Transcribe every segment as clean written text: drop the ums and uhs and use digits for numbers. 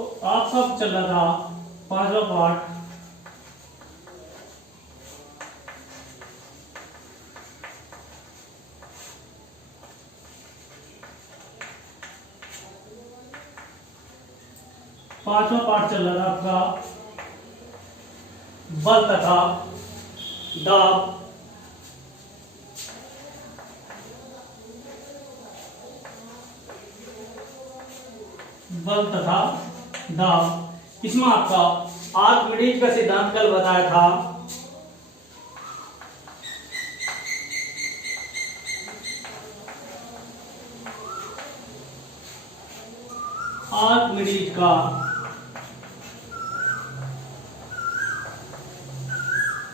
तो आप सब चल रहा था पांचवा पार्ट। पांचवा पार्ट चल रहा था आपका बल तथा दाब। बल तथा दाब, इसमें आपका आर्किमिडीज का सिद्धांत कल बताया था। आर्किमिडीज का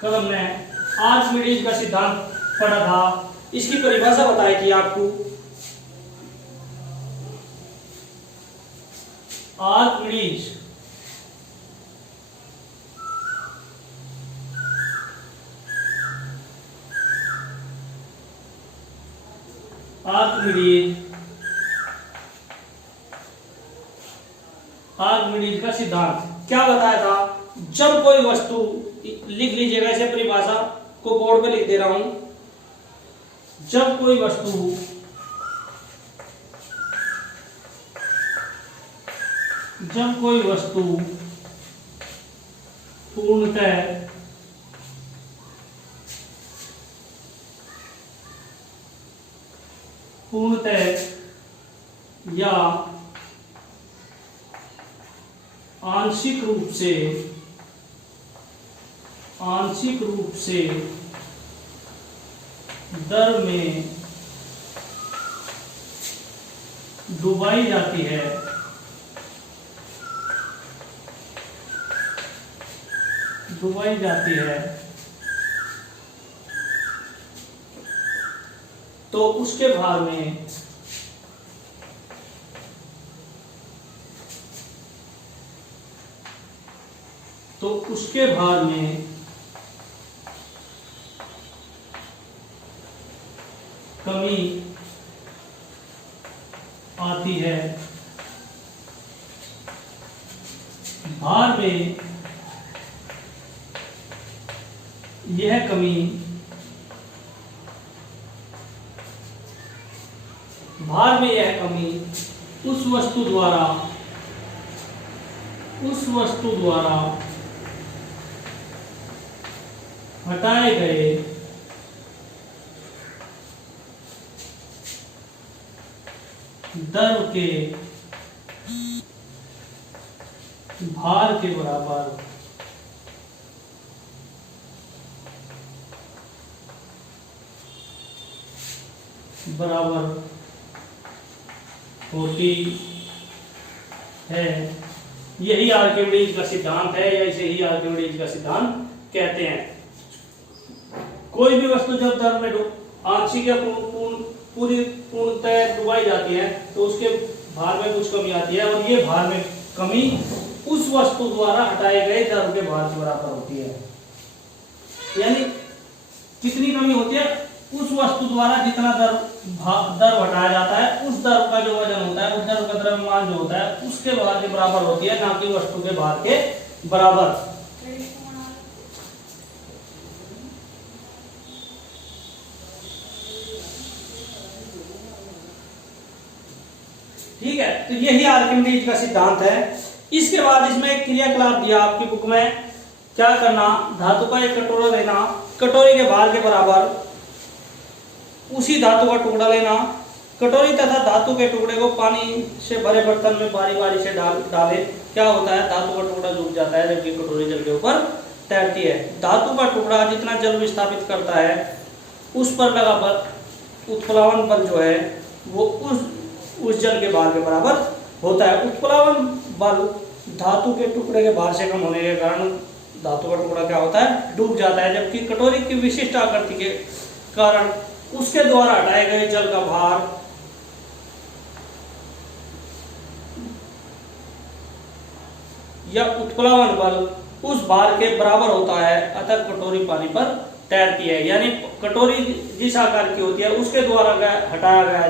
कल हमने आर्किमिडीज का सिद्धांत पढ़ा था। इसकी परिभाषा बताई थी आपको। आर्किमिडीज आर्किमिडीज का सिद्धांत क्या बताया था? जब कोई वस्तु, लिख लीजिएगा इसे, परिभाषा को बोर्ड पे लिख दे रहा हूं। जब कोई वस्तु पूर्णतः या आंशिक रूप से दर में डुबाई जाती है, तो उसके भार में कमी आती है। भार में यह कमी उस वस्तु द्वारा हटाए गए दर के भार के बराबर होती है। यही आर्किमिडीज का सिद्धांत है, या इसे ही आर्किमिडीज का सिद्धांत कहते हैं। कोई भी वस्तु जब दर में आंशिक या पूर्णतः डुबाई जाती है तो उसके भार में कुछ कमी आती है, और ये भार में कमी उस वस्तु द्वारा हटाए गए दर के भार के बराबर होती है। यानी कितनी कमी होती है? उस वस्तु द्वारा जितना दर हटाया जाता है, उस दर का जो वजन होता है, उस दर का द्रव्यमान जो होता है, उसके भार के बराबर होती है, ना कि वस्तु के भार के बराबर। ठीक है, तो यही आर्किमिडीज का सिद्धांत है। इसके बाद इसमें एक क्रियाकलाप दिया आपकी बुक में, क्या करना? धातु का एक कटोरा लेना, कटोरी के भार के बराबर उसी धातु का टुकड़ा लेना, कटोरी तथा धातु के टुकड़े को पानी से भरे बर्तन में बारी बारी से डाले। क्या होता है? धातु का टुकड़ा डूब जाता है, जबकि कटोरी जल के ऊपर तैरती है। धातु का टुकड़ा जितना जल विस्थापित करता है, उस पर लगा बल, उत्प्लावन बल जो है वो उस जल के भार के बराबर होता है। उत्प्लावन बल धातु के टुकड़े के भार से कम होने के कारण धातु का टुकड़ा क्या होता है? डूब जाता है, जबकि कटोरी की विशिष्ट आकृति के कारण उसके द्वारा हटाए गए जल का भार या उत्प्लावन बल उस भार के बराबर होता है, अतः कटोरी पानी पर तैरती है। यानी कटोरी जिस आकार की होती है, उसके द्वारा हटाया गया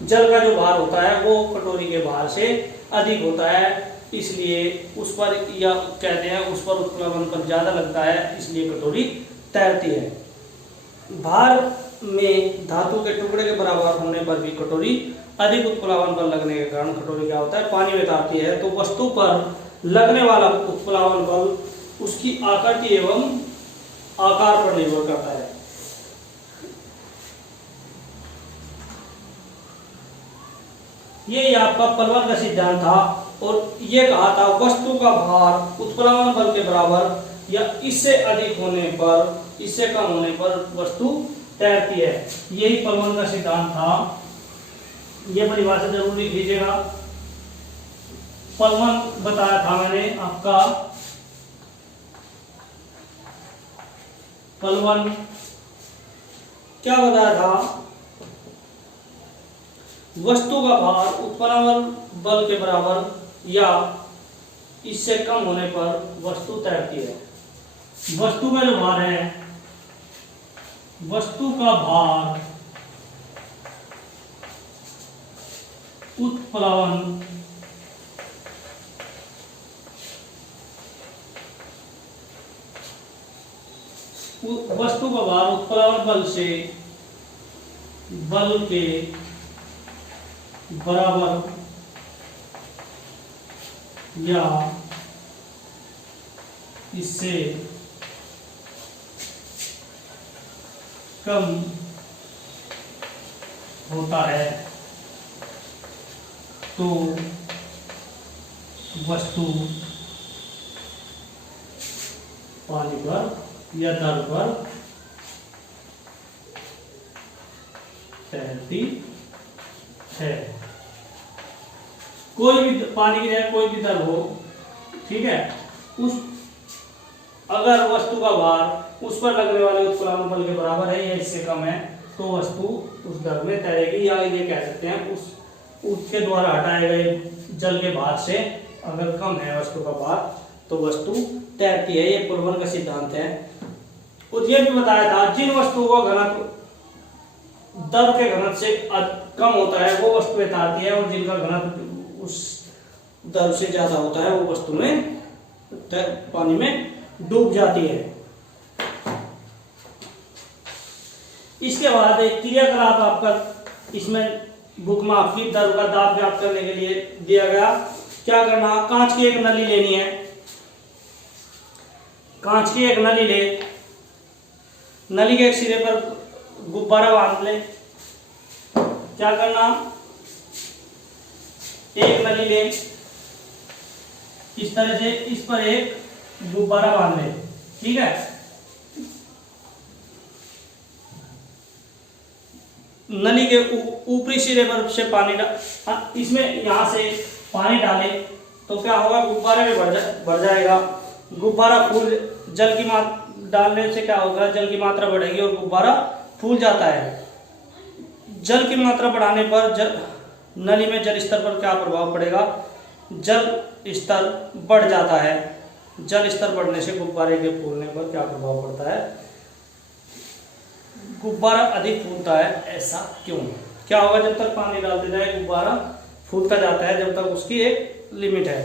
जल का जो भार होता है वो कटोरी के भार से अधिक होता है, इसलिए उस पर, या कहते हैं उस पर उत्प्लावन बल ज़्यादा लगता है, इसलिए कटोरी तैरती है। भार में धातु के टुकड़े के बराबर होने पर भी कटोरी अधिक उत्प्लावन बल लगने के कारण कटोरी क्या होता है, पानी में तैरती है। तो वस्तु पर लगने वाला उत्प्लावन बल उसकी आकृति एवं आकार पर निर्भर करता है। ये आपका पलवन का सिद्धांत था और ये कहा था वस्तु का भार उत्प्लावन बल के बराबर या इससे अधिक होने पर, इससे कम होने पर वस्तु तैरती है। यही पलवन का सिद्धांत था। ये परिभाषा जरूर लिख लीजिएगा। पलवन बताया था मैंने आपका, पलवन क्या बताया था, वस्तु का भार उत्प्लावन बल के बराबर या इससे कम होने पर वस्तु तैरती है। वस्तु का जो भार है, वस्तु का भार उत्प्लावन वस्तु का भार उत्प्लावन बल से, बल के बराबर या इससे कम होता है तो वस्तु पानी पर या दर पर तैरती है। कोई भी पानी की जगह कोई भी दर हो, ठीक है, उस अगर वस्तु का भार उस पर लगने वाले उत्प्लावन बल के बराबर है या इससे कम है तो वस्तु उस दर में तैरेगी, या ये कह सकते हैं उसके द्वारा हटाए गए जल के भार से अगर कम है वस्तु का भार तो वस्तु तैरती है। ये पलवन का सिद्धांत है। और ये भी बताया था जिन वस्तुओं का घनत्व दर के घनत्व से कम होता है वो वस्तुएं तैरती है, और जिनका घनत्व उस दर से ज्यादा होता है वो वस्तु में पानी में डूब जाती है। इसके बाद एक क्रियाकलाप आपका इसमें बुक में आपकी दर का दाब ज्ञात करने के लिए दिया गया। क्या करना, कांच की एक नली लेनी है, कांच की एक नली ले, नली के एक सिरे पर गुब्बारा बांध ले। क्या करना, एक नली ले, इस तरह से इस पर एक गुब्बारा बांध ले, ठीक है। नली के ऊपरी सिरे पर से पानी इसमें यहां से पानी डाले तो क्या होगा, गुब्बारे में भर जाएगा। गुब्बारा फूल जल की डालने से क्या होगा, जल की मात्रा बढ़ेगी और गुब्बारा फूल जाता है। जल की मात्रा बढ़ाने पर नली में जल स्तर पर क्या प्रभाव पड़ेगा, जल स्तर बढ़ जाता है। जल स्तर बढ़ने से गुब्बारे के फूलने पर क्या प्रभाव पड़ता है, गुब्बारा अधिक फूलता है। ऐसा क्यों, क्या होगा, जब तक पानी डालते जाए गुब्बारा फूलता जाता है जब तक उसकी एक लिमिट है।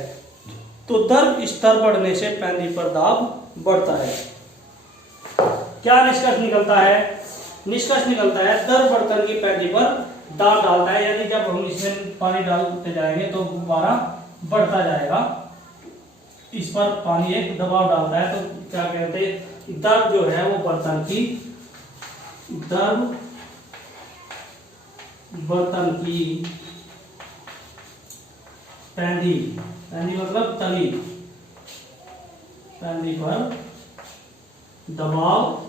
तो दर स्तर बढ़ने से पैंदी पर दाब बढ़ता है। क्या निष्कर्ष निकलता है, निष्कर्ष निकलता है दर बर्तन की पैंदी पर दाब डालता है। यानी जब हम इसमें पानी डालते जाएंगे तो गुब्बारा बढ़ता जाएगा, इस पर पानी एक दबाव डालता है। तो क्या कहते हैं, दर जो है वो बर्तन की, दर बर्तन की पैंदी, पैंदी मतलब तली, पैंदी पर दबाव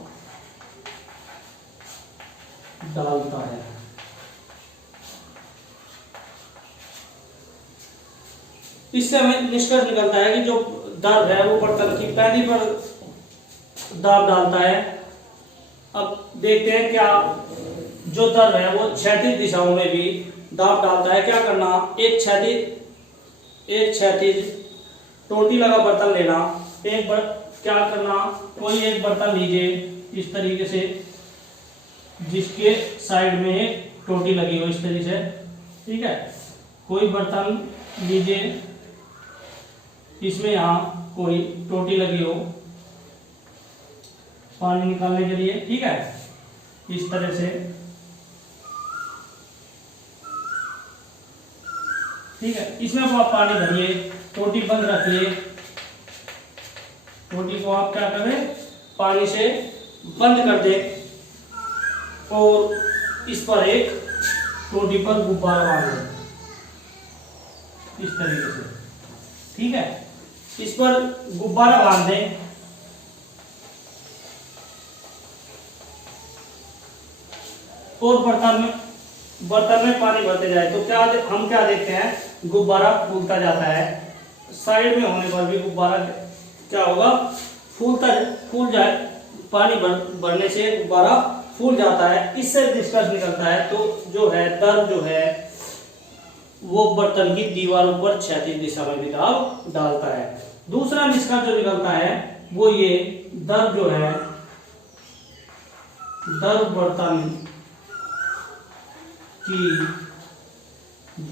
डालता है। इससे हमें निष्कर्ष निकलता है कि जो दर है वो बर्तन की पैंदी पर दाब डालता है। अब देखते हैं क्या जो दर है वो क्षैतिज दिशाओं में भी दाब डालता है। क्या करना, एक क्षैतिज टोटी लगा बर्तन लेना। क्या करना, कोई एक बर्तन लीजिए इस तरीके से जिसके साइड में एक टोटी लगी हो, इस तरीके से, ठीक है। कोई बर्तन लीजिए इसमें यहाँ कोई टोटी लगी हो पानी निकालने के लिए, ठीक है। इस तरह से, ठीक है। इसमें आप पानी भरिए, टोटी बंद रखिए, टोटी को आप क्या करें, पानी से बंद कर दें और इस पर एक टोटी पर गुब्बारा बांध दें इस तरीके से, ठीक है। इस पर गुब्बारा बांध दें और बर्तन में पानी भरते जाए तो हम क्या देखते हैं, गुब्बारा फूलता जाता है। साइड में होने पर भी गुब्बारा क्या होगा, फूल जाए, पानी भरने से गुब्बारा फूल जाता है। इससे निष्कर्ष निकलता है तो जो है दर जो है वो बर्तन की दीवारों पर क्षैतिज दिशा में भी दबाव डालता है। दूसरा निष्कर्ष जो निकलता है वो ये, दर जो है, दर बर्तन की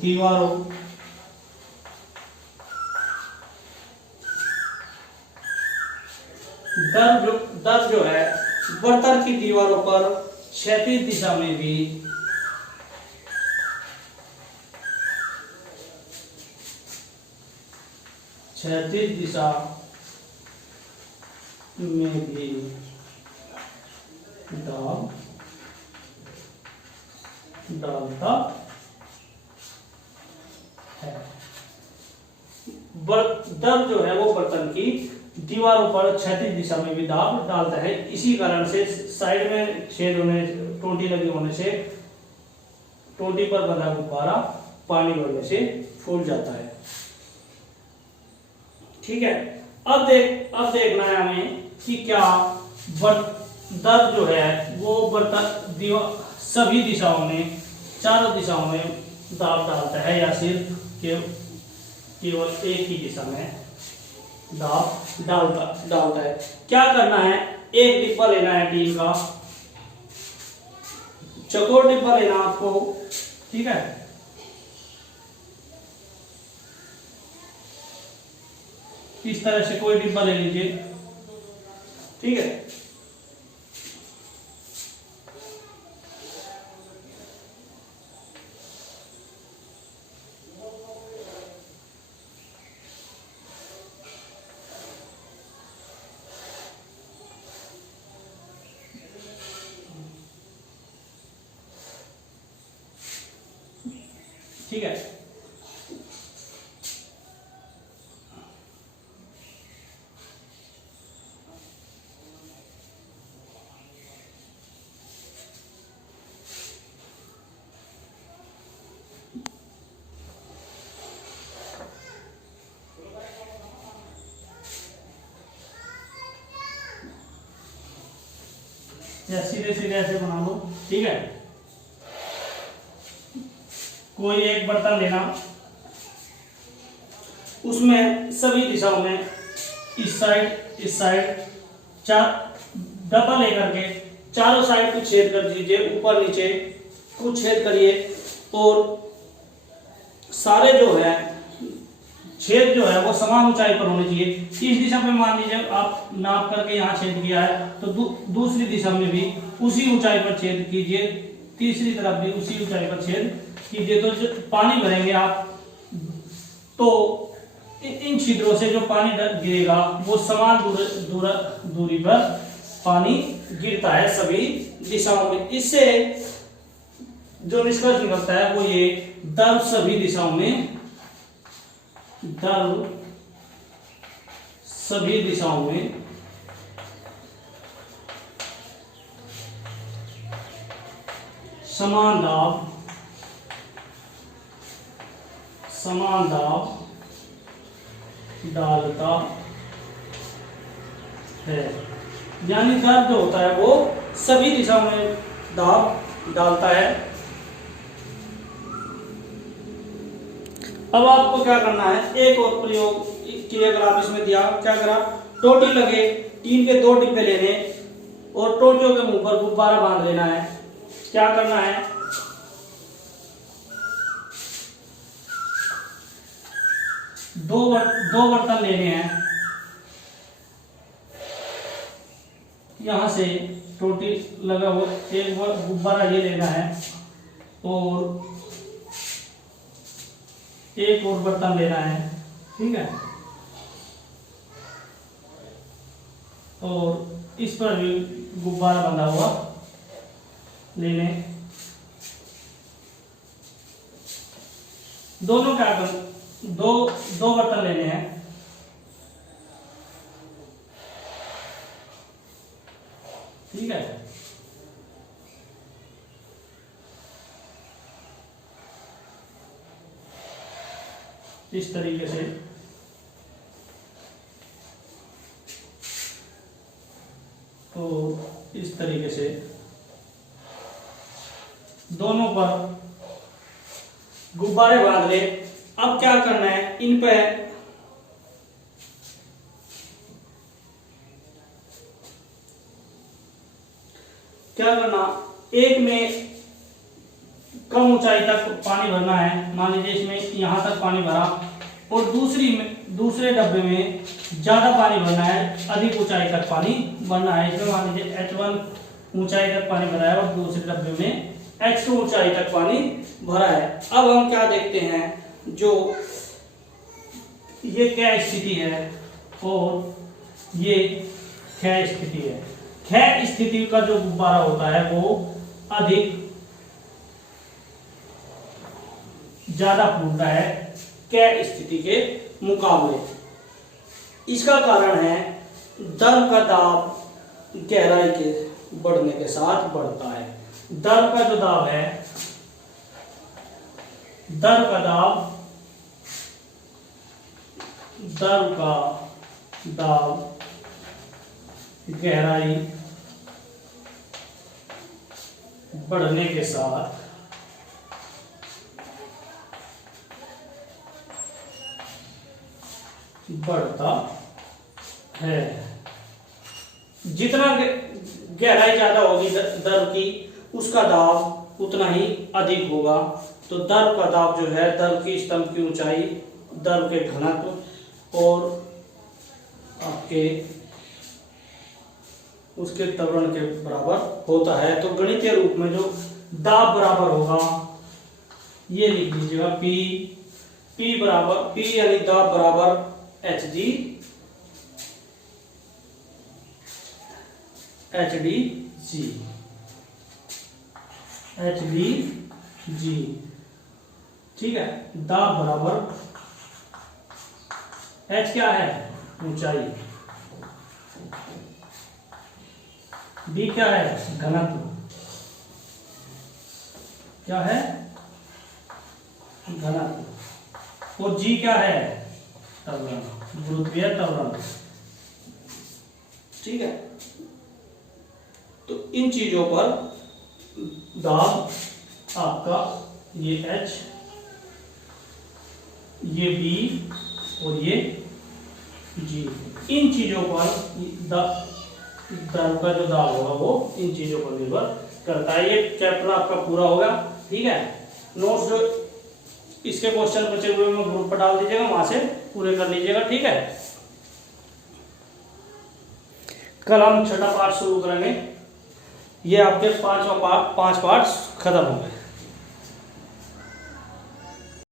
दीवारों दर जो है बर्तन की दीवारों पर क्षैतिज दिशा में भी क्षैतिज दिशा में भी दबाव डालता है। दर जो है वो बर्तन की दीवारों पर क्षैतिज दिशा में भी दबाव डालता है। इसी कारण से साइड में छेद होने, टोटी लगी होने से टोटी पर बंधा गुब्बारा पानी भरने से फूल जाता है, ठीक है। अब देखना है हमें कि क्या दर जो है वो बर्तन दीवार सभी दिशाओं में, चारों दिशाओं में दबाव डालता है या सिर्फ केवल एक ही दिशा में दबाव डालता है। क्या करना है, एक डिब्बा लेना है टीन का, चौकोर डिब्बा लेना आपको, ठीक है। इस तरह से कोई डिब्बा ले लीजिए, ठीक है। ठीक है, या सीधे सीधे ऐसे बना लो, ठीक है। कोई एक बर्तन लेना, उसमें सभी दिशाओं में इस साइड चार डब्बा लेकर के चारों साइड को छेद कर दीजिए, ऊपर नीचे को छेद करिए और सारे जो है छेद जो है वो समान ऊंचाई पर होने चाहिए। इस दिशा में मान लीजिए आप नाप करके यहाँ छेद किया है तो दूसरी दिशा में भी उसी ऊंचाई पर छेद कीजिए, तीसरी तरफ भी उसी ऊंचाई पर छेद कीजिए। तो जो पानी भरेंगे आप तो इन छिद्रों से जो पानी गिरेगा वो समान दूरी पर पानी गिरता है सभी दिशाओं में। इससे जो निष्कर्ष निकलता है वो ये, दर सभी दिशाओं में, दर सभी दिशाओं में समान दाब डालता है। यानी दर जो होता है वो सभी दिशाओं में दाब डालता है। अब आपको क्या करना है, एक और प्रयोग क्रियाकलाप इसमें दिया, क्या करा, टोटी लगे, टीन के 2 डिब्बे लेने और टोटियों के मुंह पर गुब्बारा बांध लेना है। क्या करना है, दो बर्तन लेने हैं। यहां से टोटी लगा हुआ एक गुब्बारा ये लेना है और एक और बर्तन लेना है, ठीक है। और इस पर भी गुब्बारा बंधा हुआ ले लें। दोनों क्या कर दो बर्तन लेने हैं। ठीक है, इस तरीके से तो इस तरीके से दोनों पर गुब्बारे बांध ले। अब क्या करना है, इन पे क्या करना, एक में कम ऊंचाई तक पानी भरना है। मान लीजिए इसमें यहां तक पानी भरा और दूसरे डब्बे में ज्यादा पानी भरना है, अधिक ऊंचाई तक पानी भरना है। इसमें मान लीजिए H1 ऊंचाई तक पानी भरा है और दूसरे डब्बे में H2 ऊंचाई तक पानी भरा है। अब हम क्या देखते हैं, जो ये क्या स्थिति है और ये क्या स्थिति है। क्षय स्थिति का जो गुब्बारा होता है वो अधिक ज्यादा फूटता है क्षय स्थिति के मुकाबले। इसका कारण है द्रव का दाब गहराई के बढ़ने के साथ बढ़ता है। द्रव का जो दाब है, द्रव का दाब गहराई बढ़ने के साथ बढ़ता है। जितना गहराई ज्यादा होगी द्रव की, उसका दाब उतना ही अधिक होगा। तो द्रव का दाब जो है, द्रव की स्तंभ की ऊंचाई, द्रव के घनत्व और आपके उसके त्वरण के बराबर होता है। तो गणितीय रूप में जो दाब बराबर होगा, ये लिख लीजिएगा P बराबर, P यानी दाब बराबर HD HDG, ठीक है। दाब बराबर H क्या है, ऊंचाई, D क्या है, घनत्व, क्या है, घनत्व, और G क्या है, त्वरण, गुरुत्वीय त्वरण, ठीक है। तो इन चीजों पर दाब आपका ये H, ये B और ये G, इन चीजों पर द्रव का जो दाब होगा वो इन चीजों पर निर्भर करता है। ये चैप्टर आपका पूरा होगा, ठीक है। नोट्स जो इसके क्वेश्चन बचे हुए में ग्रुप पर डाल दीजिएगा, वहां से पूरे कर लीजिएगा, ठीक है। कल हम छठा पार्ट शुरू करेंगे। ये आपके 5 पार्ट खत्म हो गए।